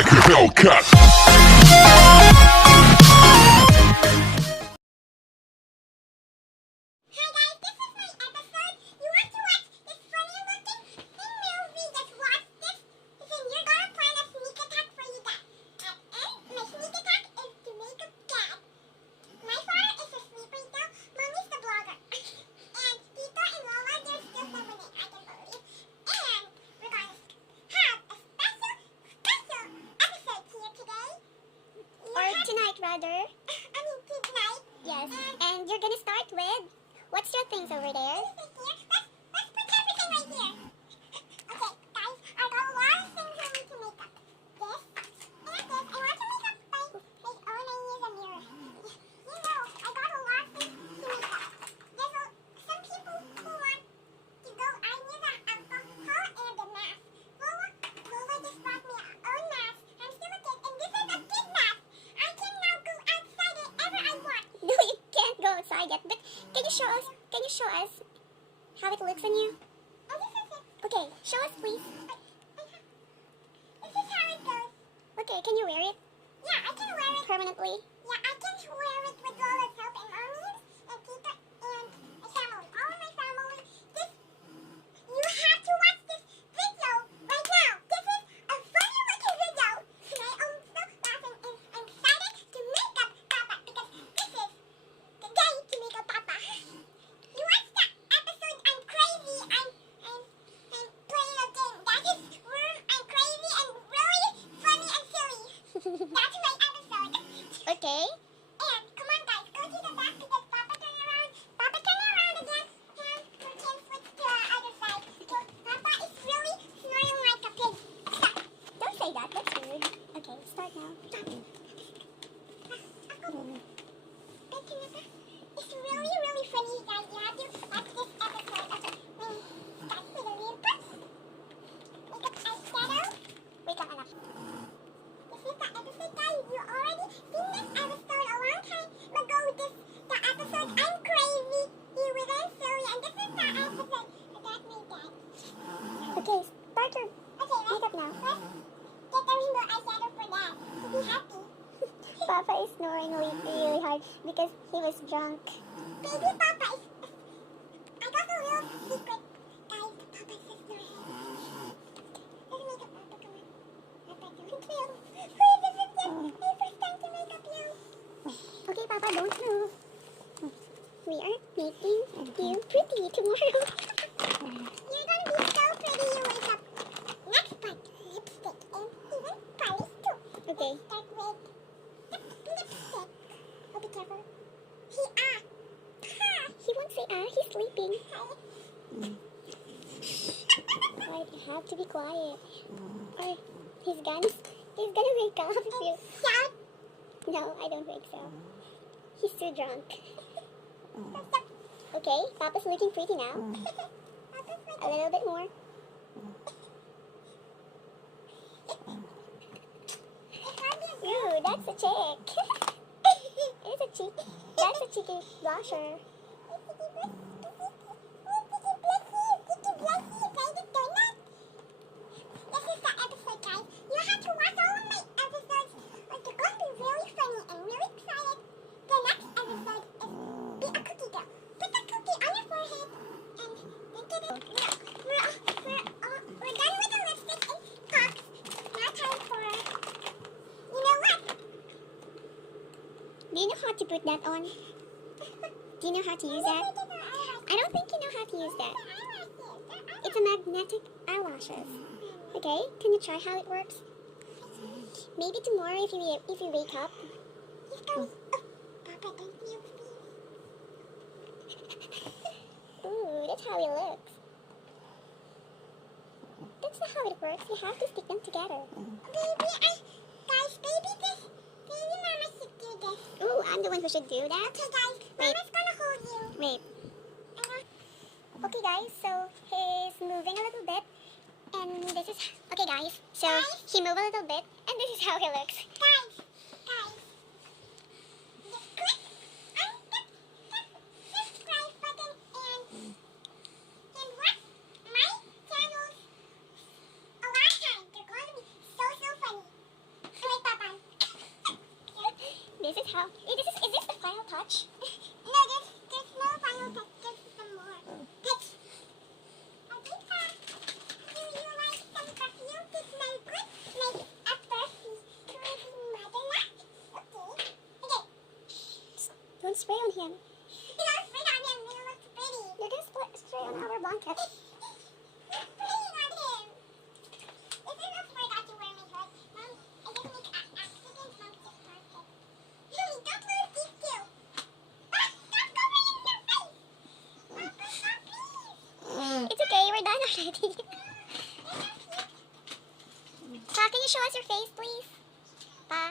like a Hellcat. Hi guys, this is my episode. You want to watch this funny looking thing movie? Just watch this. Listen, you're gonna plan a sneak attack for you guys. And my sneak attack is to make a dad. My father is a sleeper though. Mommy's the blogger. And Tito and Lola, they're still feminine, I can believe. And we're gonna have a special episode here today. Or tonight, rather. I mean tonight. Yes. And you're gonna start with, what's your things over there? Let's put everything right here. Okay, guys, I got a lot of things I need to make up. This and this. I want to make up my own. I need a mirror. You know, I got a lot of things to make up. There's some people who want to go. I need the alcohol and the mask. Lola just brought me her own mask. I'm still a kid, and this is a kid mask. I can now go outside whenever I want. No, you can't go outside yet, but can you show us how it looks on you? Oh, this is it. Okay, show us please. This is how it goes. Okay, can you wear it Yeah, I can wear it. permanently? Yeah, I can wear it with Lola's help and Mommy's and Tita and my family. All of my family. You have to watch this video right now. This is a funny looking video. And I also laughing and I'm excited to make up Papa because this is the day to make up Papa. You watch that episode, I'm crazy, I'm playing a game. That is where I'm crazy and really funny and silly. That's my episode. Okay. And come on, guys, go to the back because Papa turn around. Papa turn around again, and we can switch to our other side. Because Papa is really snoring like a pig. Stop. Don't say that, that's rude. Okay, start now. It's really, really funny, guys. You have to watch this episode. Okay, we start with a little bit. Makeup eyeshadow. Wake up, anak. This is the episode, guys. You already seen this episode a long time ago. This the episode I'm crazy. He was in silly, and this is the episode that made that. Okay, start your Okay, makeup now. let's get the rainbow eyeshadow for that. To be happy. Papa is snoring really hard because he was drunk. Baby Papa is. I got a little secret, guys. Papa is snoring. Let's make up Papa. Come on. Papa, don't fail. Please, this is just my first time to make up you. Okay, Papa, don't move. We are making you pretty tomorrow. You're gonna be so pretty you wake up. Next part, lipstick and even polish too. Okay. Let's start with lipstick. Oh, be careful. He won't say he's sleeping. Hi. I have to be quiet. Or he's gonna wake up if you... Shout. No, I don't think so. He's too drunk. Stop. Okay, Papa's looking pretty now. A little bit more. Ooh, that's a chick. It's a cheek. That's a cheeky blusher. This is the episode, guys. You have to watch all of my episodes. Like, they're going to be really funny and really excited. The next episode is Be a Cookie Girl. Put the cookie on your forehead and then get it. We're done with the lipstick and pops. Now time for... You know what? Do you know how to put that on? Do you know how to use that? I don't think you know how to use that. It's a magnetic eyelashes. Okay, can you try how it works? Maybe tomorrow if you wake up. He's coming. Oh, Papa, thank you, please. Ooh, that's how it looks. That's not how it works. You have to stick them together. Baby Mama should do this. Ooh, I'm the one who should do that. Okay, guys, Wait. Mama's gonna hold you. Wait. Okay, guys, so he's moving a little bit. And this is... Okay, guys, so he moved a little bit. And this is how he looks. Guys, just click on the subscribe button and watch my channels a lot of times. They're going to be so funny. this is how. Is this the final touch? No, there's no final touch. There's some more. Touch. Adita, do you like some perfume to smell good? Like a perfume to be motherless? Okay. Okay. Don't spray on him. Don't spray on him. It looks pretty. You're gonna spray on our blanket. You're spraying on him. This is a spray that you wear my hood. Mom, I just make accidents. Mom just perfect. Mommy, don't lose these two. Ah, stop covering your face. Papa, stop, please. It's okay, we're done already. Pa, can you show us your face, please? Pa.